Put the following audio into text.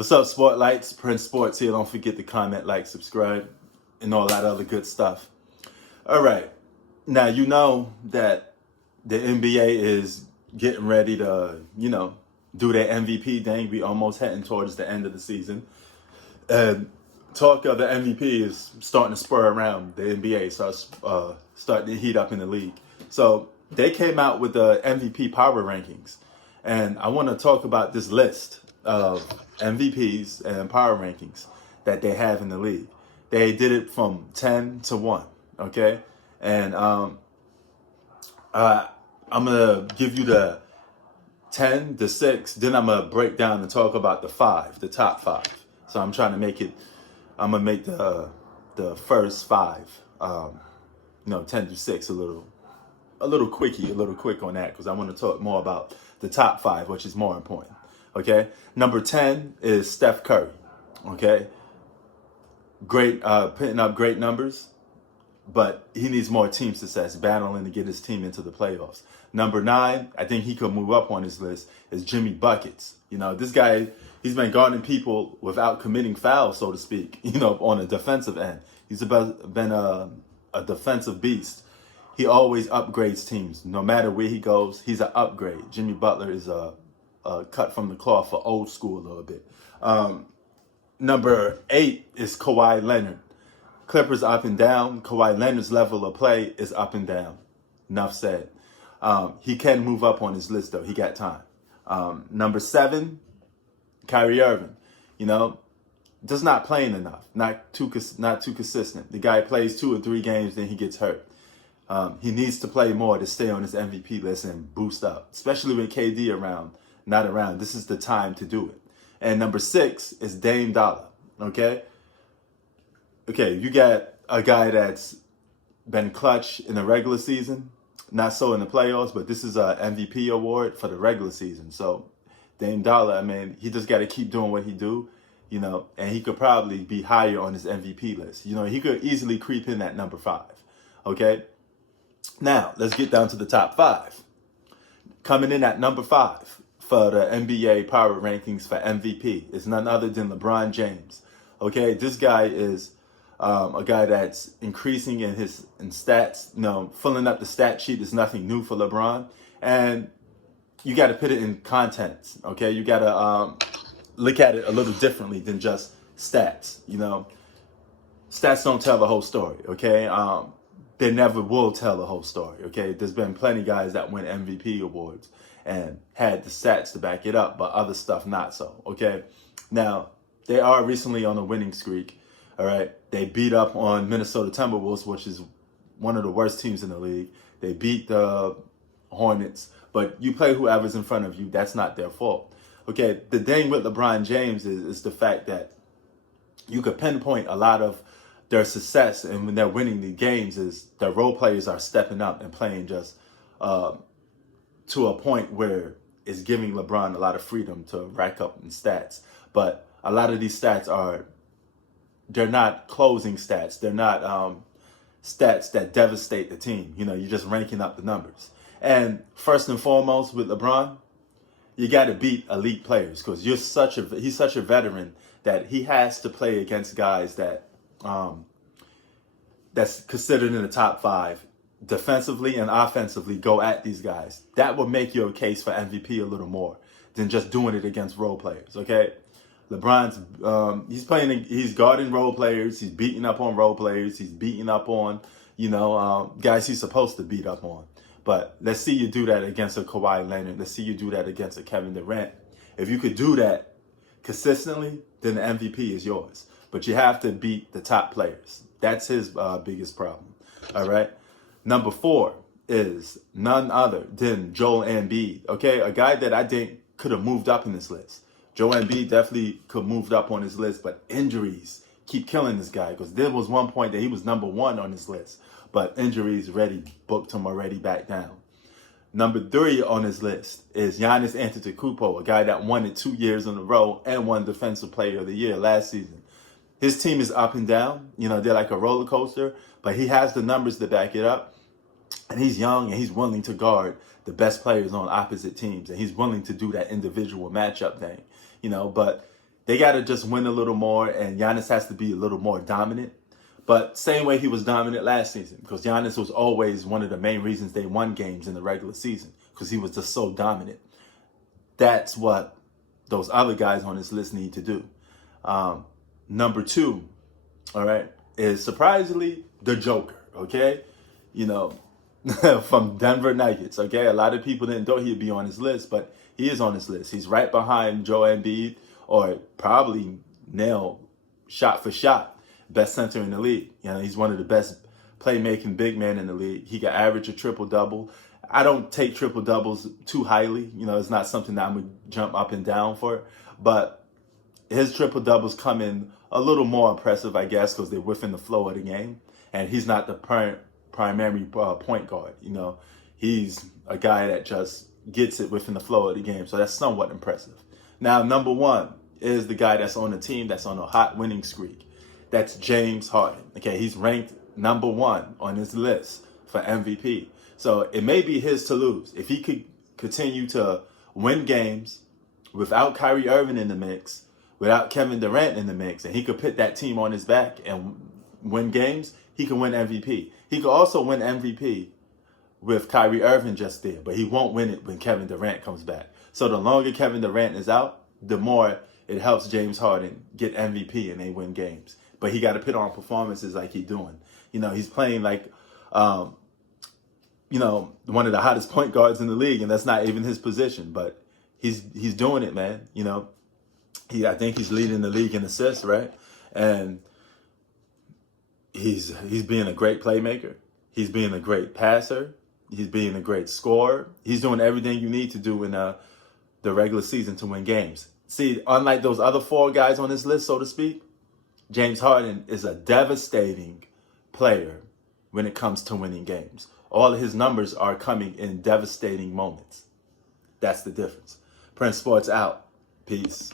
What's up, Sportlights? Prince Sports here. Don't forget to comment, like, subscribe, and all that other good stuff. All right. Now, you know that the NBA is getting ready to, do their MVP thing. We almost heading towards the end of the season. And talk of the MVP is starting to spur around the NBA. So starting to heat up in the league. So they came out with the MVP power rankings. And I want to talk about this list of MVPs and power rankings that they have in the league. They did it from 10 to 1, okay? And I'm going to give you the 10, the 6, then I'm going to break down and talk about the top 5. So I'm trying to make it, I'm going to make the first 5, 10 to 6 a little quick on that because I want to talk more about the top 5, which is more important. Okay, number 10 is Steph Curry. Okay, great, putting up great numbers, but he needs more team success, battling to get his team into the playoffs. Number 9, I think he could move up on his list, is Jimmy Buckets. This guy, he's been guarding people without committing fouls, so to speak. On a defensive end, he's been a defensive beast. He always upgrades teams. No matter where he goes, he's an upgrade. Jimmy Butler is a cut from the cloth for old school a little bit. Number 8 is Kawhi Leonard. Clippers up and down. Kawhi Leonard's level of play is up and down. Enough said. He can move up on his list, though. He got time. Number 7, Kyrie Irving. Just not playing enough. Not too consistent. The guy plays 2 or 3 games, then he gets hurt. He needs to play more to stay on his MVP list and boost up, especially with KD not around. This is the time to do it. And number 6 is Dame Dollar. Okay, you got a guy that's been clutch in the regular season, not so in the playoffs, but this is a MVP award for the regular season. So Dame Dollar, he just got to keep doing what he do, and he could probably be higher on his MVP list. He could easily creep in at number 5. Okay. Now, let's get down to the top 5. Coming in at number 5 for the NBA power rankings for MVP is none other than LeBron James. Okay, this guy is a guy that's increasing in stats. Filling up the stat sheet is nothing new for LeBron. And you got to put it in context, okay? You got to look at it a little differently than just stats, Stats don't tell the whole story, okay? They never will tell the whole story, okay? There's been plenty of guys that win MVP awards and had the stats to back it up, but other stuff not so, okay? Now, they are recently on a winning streak, all right? They beat up on Minnesota Timberwolves, which is one of the worst teams in the league. They beat the Hornets, but you play whoever's in front of you. That's not their fault, okay? The thing with LeBron James is the fact that you could pinpoint a lot of their success and when they're winning the games is their role players are stepping up and playing just to a point where it's giving LeBron a lot of freedom to rack up in stats. But a lot of these stats they're not closing stats. They're not stats that devastate the team. You're just ranking up the numbers. And first and foremost with LeBron, you got to beat elite players because he's such a veteran that he has to play against guys that's considered in the top 5 defensively and offensively. Go at these guys. That will make your case for MVP a little more than just doing it against role players. Okay, LeBron's he's guarding role players. He's beating up on role players. He's beating up on guys he's supposed to beat up on. But let's see you do that against a Kawhi Leonard. Let's see you do that against a Kevin Durant. If you could do that consistently, then the MVP is yours. But you have to beat the top players. That's his biggest problem. All right. Number 4 is none other than Joel Embiid. Okay, a guy that I think could have moved up in this list. Joel Embiid definitely could have moved up on his list, but injuries keep killing this guy because there was one point that he was number 1 on his list, but injuries already booked him already back down. Number 3 on his list is Giannis Antetokounmpo, a guy that won it 2 years in a row and won Defensive Player of the Year last season. His team is up and down. They're like a roller coaster, but he has the numbers to back it up. And he's young and he's willing to guard the best players on opposite teams. And he's willing to do that individual matchup thing, But They got to just win a little more, and Giannis has to be a little more dominant. But same way he was dominant last season, because Giannis was always one of the main reasons they won games in the regular season, because he was just so dominant. That's what those other guys on this list need to do. Number 2, all right, is surprisingly the Joker, okay? You know, from Denver Nuggets, okay? A lot of people didn't know he'd be on his list, but he is on his list. He's right behind Joel Embiid, or probably nail shot for shot best center in the league. You know, he's one of the best playmaking big men in the league. He can average a triple-double. I don't take triple-doubles too highly. You know, it's not something that I'm going to jump up and down for. But his triple-doubles come in a little more impressive, I guess, because they're within the flow of the game. And he's not the primary point guard. You know, he's a guy that just gets it within the flow of the game. So that's somewhat impressive. Now, number 1 is the guy that's on the team that's on a hot winning streak. That's James Harden. Okay, he's ranked number 1 on his list for MVP. So it may be his to lose. If he could continue to win games without Kyrie Irving in the mix, without Kevin Durant in the mix, and he could put that team on his back and win games, he can win MVP. He could also win MVP with Kyrie Irving just there, but he won't win it when Kevin Durant comes back. So the longer Kevin Durant is out, the more it helps James Harden get MVP and they win games. But he got to put on performances like he's doing. You know, he's playing like, you know, one of the hottest point guards in the league, and that's not even his position. But he's doing it, man. You know, I think he's leading the league in assists, right? And he's being a great playmaker. He's being a great passer. He's being a great scorer. He's doing everything you need to do in the regular season to win games. See, unlike those other 4 guys on this list, so to speak, James Harden is a devastating player when it comes to winning games. All of his numbers are coming in devastating moments. That's the difference. Prince Sports out. Peace.